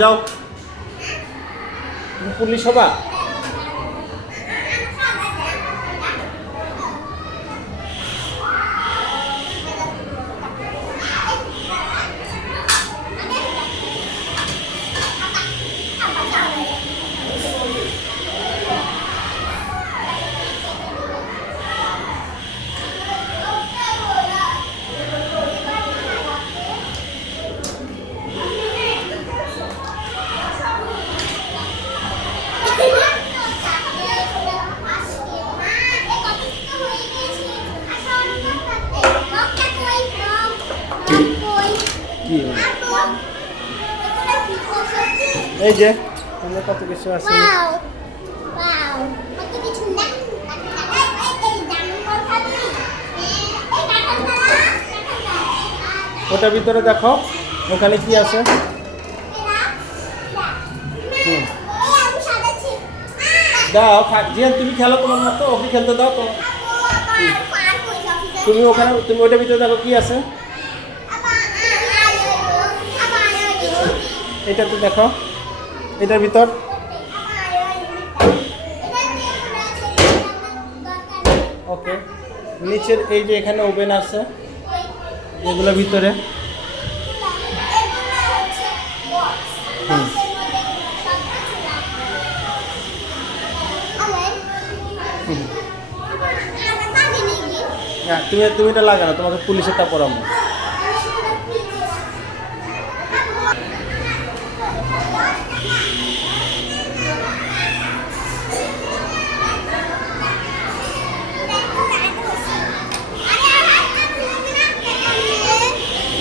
যাও, তুমি পুলিশ হবা? এই যে এখানে কত কিছু আছে। ওটার ভিতরে দেখো ওখানে কি আছে। দাও জিয়ান, তুমি খেলো তোমার মতো, ওকে খেলতে দাও তো। তুমি ওখানে, তুমি ওটার ভিতরে দেখো কি আছে। এটাতে দেখো, এটার ভিতর ওকে। নিচের এই যে এখানে ওভেন আছে, এগুলোর ভিতরে হ্যাঁ, তুমি এটা লাগানো, তোমাকে পুলিশের তা পড়াবো।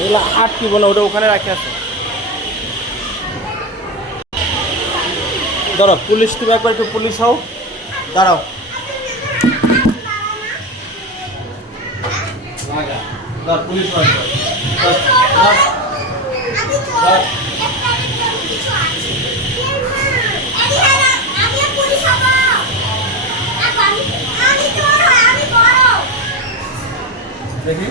এগুলো আটকিব না, ওটা ওখানে রাখে আছে। ধরো পুলিশ, তুমি একবার একটু পুলিশ হও, দাঁড়াও। পুলিশ দেখি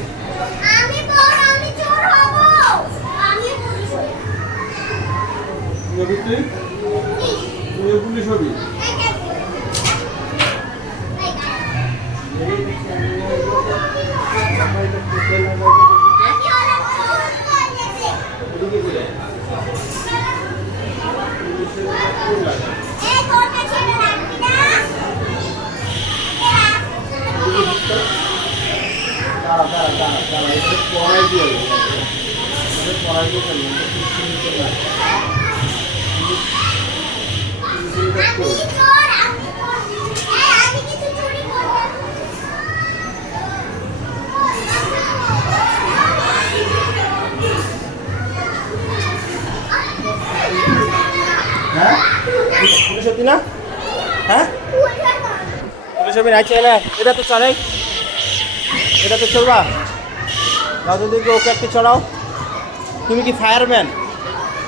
তুই পুলিশ হবি। পড়াই দিয়ে পড়াই দিয়ে হ্যাঁ পুলিশ হতি না? হ্যাঁ পুলিশ হবি না? চলে এটা তো চলে, এটা তো চলবা। রাজনীতিকে ওকে একটু চড়াও। তুমি কি ফায়ারম্যান?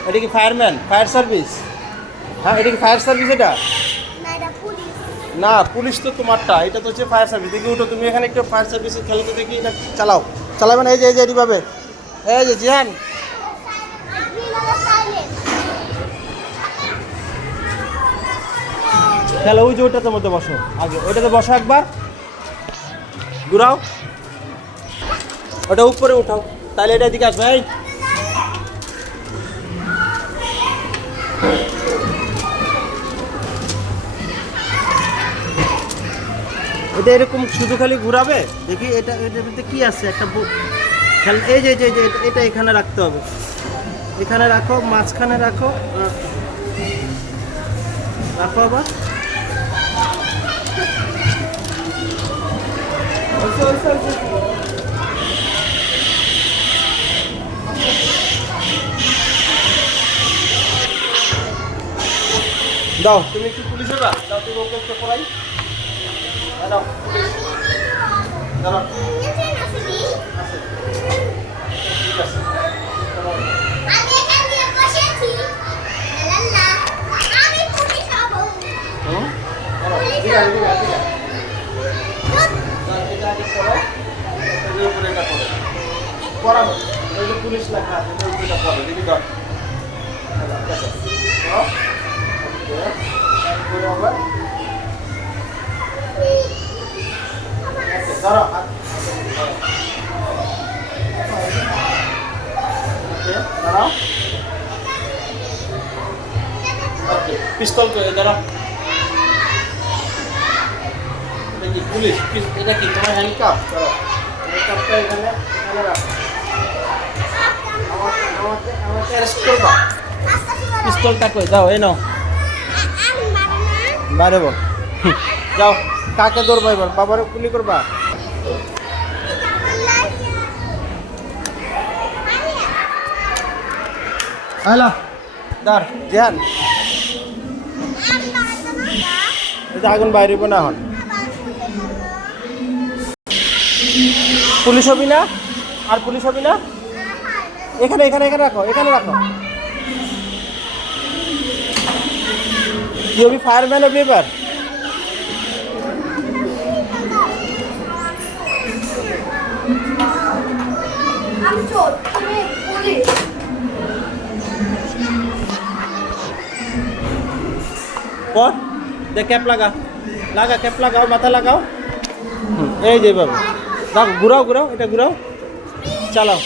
এটা কি ফায়ারম্যান, ফায়ার সার্ভিস? হ্যাঁ, এটা কি ফায়ার সার্ভিস? এটা না, পুলিশ তো তোমারটা, এটা তো হচ্ছে ফায়ার সার্ভিস। দেখি উঠো, তুমি এখানে একটু ফায়ার সার্ভিসে খেলতে দেখি, এটা চালাও। চালাবে না? এই যে এই যে এইভাবে, এই যে জিহান তাহলে ওই যে ওইটাতে মধ্যে বসো, আগে ওইটাতে বসো একবার, ঘুরাও, ওটা উপরে উঠাও, তাহলে এটা দিকে আসবে। এটা এরকম শুধু খালি ঘুরাবে, দেখি এটা এটার মধ্যে কি আছে একটা এই যে এটা এখানে রাখতে হবে, এখানে রাখো, মাঝখানে রাখো, রাখো আবার, দাও তুমি একটু পুলিশ হবা, দাও তুমি ওকে একটু করাই, দাও পুলিশ, দাঁড়াও, আছে, ঠিক আছে, পড়ানো ওই যে পুলিশ লেখা আছে ওইটা পড়ো, দেখি দাও, আবার ধরো, দাঁড়াও, পিস্তল করে দাঁড়াও, এটা কি পুলিশ, এটা কি তোমার হ্যান্ডকাপ, হ্যান্ডকাপটা এখানে এখানে রাখো, আমাকে অ্যারেস্ট করবা, পিস্তলটা কই দাও, এই নাও, বাইরে বল, যাও, কাকে ধরবা এবার, বাবার গুলি করবা, হ্যালো দাঁড় জেহান, এটা আগুন বাইরে না হন, পুলিশ হবি না, আর পুলিশ হবি না, এখানে এখানে এখানে রাখো, এখানে রাখো, কি হবি, ফায়ারম্যান হবি এবার, কর দেখ, ক্যাপ লাগা, লাগা ক্যাপ লাগাও, মাথা লাগাও, এই যে বাবা, দেখো ঘুরাও ঘুরাও, এটা ঘুরাও, চালাও।